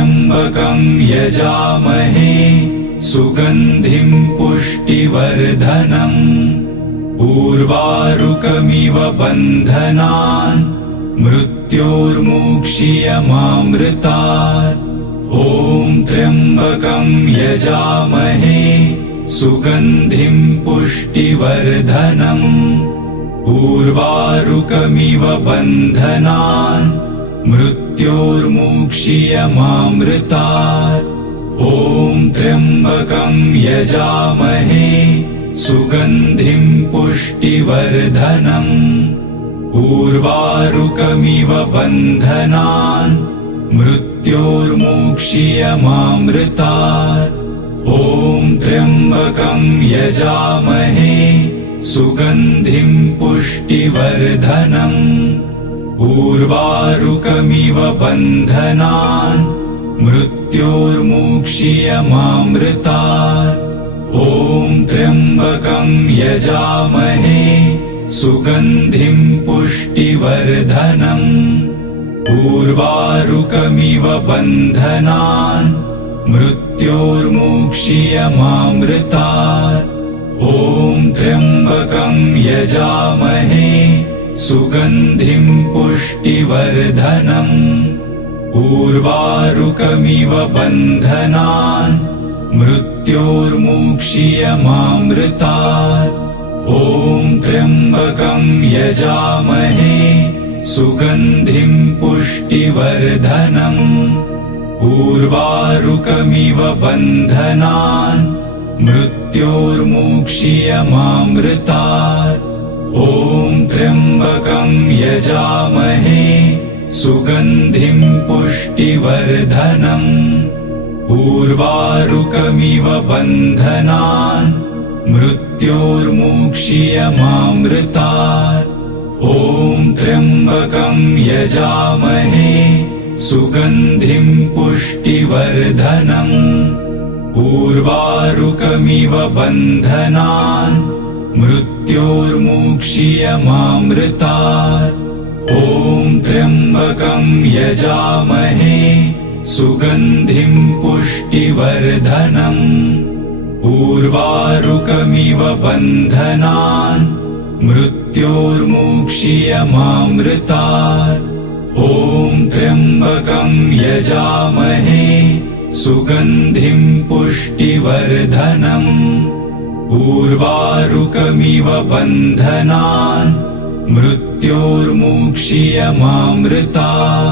त्र्यम्बकं यजामहे सुगन्धिं पुष्टिवर्धनम् उर्वारुकमिव बन्धनान् मृत्योर्मुक्षीयमामृतात्। ॐ त्र्यम्बकं यजामहे सुगन्धिं पुष्टिवर्धनम् उर्वारुकमिव बन्धनान् मृत्योर्मुक्षीयमामृतात्। ॐ त्र्यम्बकं यजामहे सुगन्धिं पुष्टिवर्धनम् उर्वारुकमिव बन्धनान् मृत्योर्मुक्षीयमामृतात्। ॐ त्र्यम्बकं यजामहे सुगन्धिं पुष्टिवर्धनम् उर्वारुकमिव बन्धनान् मृत्योर्मुक्षीयमामृतात्। ॐ त्र्यम्बकं यजामहे सुगन्धिं पुष्टिवर्धनम् उर्वारुकमिव बन्धनान् मृत्योर्मुक्षीयमामृतात्। ॐ त्र्यम्बकं यजामहे सुगन्धिं पुष्टिवर्धनम् उर्वारुकमिव बन्धनान् मृत्योर्मुक्षीयमामृतात्। ॐ त्र्यम्बकं यजामहे सुगन्धिं पुष्टिवर्धनम् उर्वारुकमिव बन्धनान् मृत्योर्मुक्षीयमामृतात्। ॐ त्र्यम्बकं यजामहे सुगन्धिं पुष्टिवर्धनम् उर्वारुकमिव बन्धनान् मृत्योर्मुक्षीयमामृतात्। ॐ त्र्यम्बकं यजामहे सुगन्धिं पुष्टिवर्धनम् उर्वारुकमिव बन्धनान् मृत्योर्मुक्षीयमामृतात्। ॐ त्र्यम्बकं यजामहे सुगन्धिं पुष्टिवर्धनम् उर्वारुकमिव बन्धनान् मृत्योर्मुक्षीयमामृतात्। ॐ त्र्यम्बकं यजामहे सुगन्धिं पुष्टिवर्धनम् उर्वारुकमिव बन्धनान् मृत्योर्मुक्षीयमामृतात्।